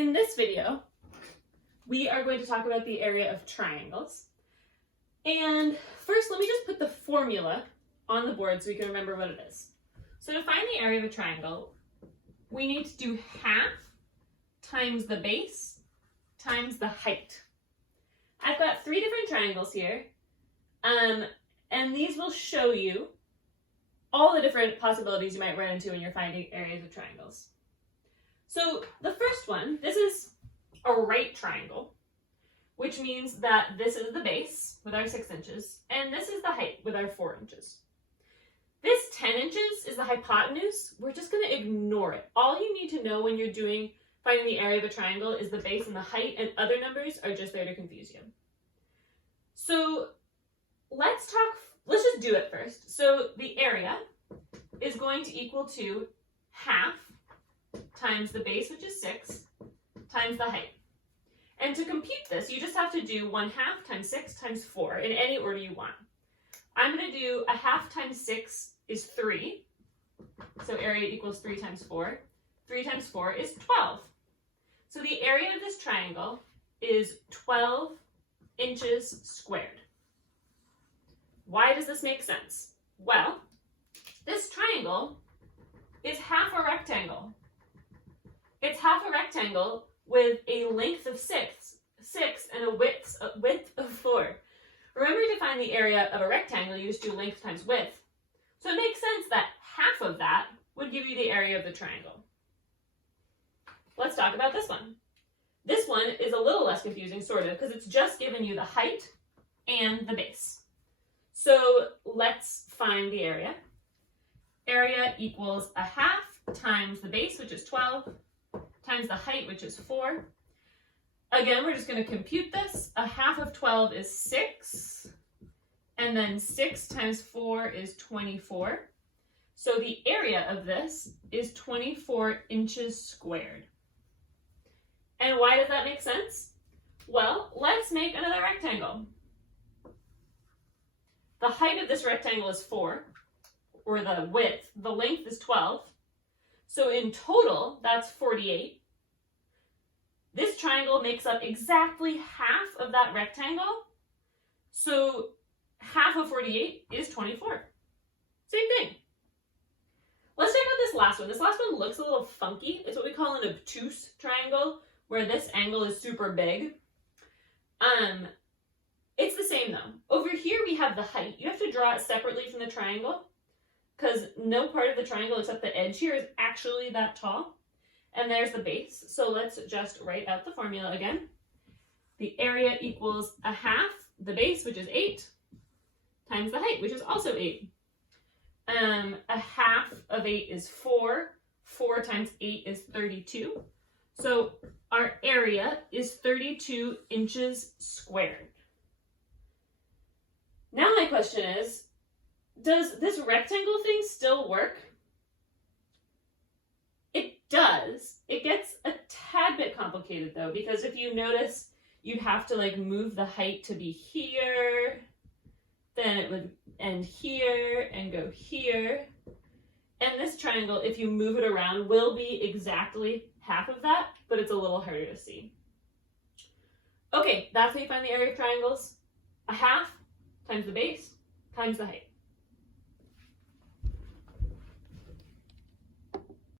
In this video, we are going to talk about the area of triangles. And first, let me just put the formula on the board so we can remember what it is. So to find the area of a triangle, we need to do half times the base times the height. I've got three different triangles here, and these will show you all the different possibilities you might run into when you're finding areas of triangles. So the first one, this is a right triangle, which means that this is the base with our 6 inches, and this is the height with our 4 inches. This 10 inches is the hypotenuse. We're just going to ignore it. All you need to know when you're finding the area of a triangle is the base and the height, and other numbers are just there to confuse you. So let's just do it first. So the area is going to equal to half times the base, which is 6, times the height. And to compute this, you just have to do 1/2 times 6 times 4 in any order you want. I'm going to do 1/2 times 6 is 3. So area equals 3 times 4. 3 times 4 is 12. So the area of this triangle is 12 inches squared. Why does this make sense? Well, this triangle is half a rectangle. It's half a rectangle with a length of 6 and a width of 4. Remember, to find the area of a rectangle, you just do length times width. So it makes sense that half of that would give you the area of the triangle. Let's talk about this one. This one is a little less confusing, sort of, because it's just given you the height and the base. So let's find the area. Area equals 1/2 times the base, which is 12, times the height, which is 4. Again, we're just going to compute this. 1/2 of 12 is 6, and then 6 times 4 is 24. So the area of this is 24 inches squared. And why does that make sense? Well, let's make another rectangle. The height of this rectangle is 4, or the width. The length is 12. So in total, that's 48. This triangle makes up exactly half of that rectangle. So half of 48 is 24. Same thing. Let's check out this last one. This last one looks a little funky. It's what we call an obtuse triangle, where this angle is super big. It's the same though. Over here we have the height. You have to draw it separately from the triangle, because no part of the triangle except the edge here is actually that tall. And there's the base. So let's just write out the formula again. The area equals 1/2 the base, which is 8, times the height, which is also 8. 1/2 of 8 is 4. 4 times 8 is 32. So our area is 32 inches squared. Now my question is, does this rectangle thing still work? It does. It gets a tad bit complicated though, because if you notice, you'd have to move the height to be here, then it would end here and go here. And this triangle, if you move it around, will be exactly half of that, but it's a little harder to see. Okay, that's how you find the area of triangles. 1/2 times the base times the height.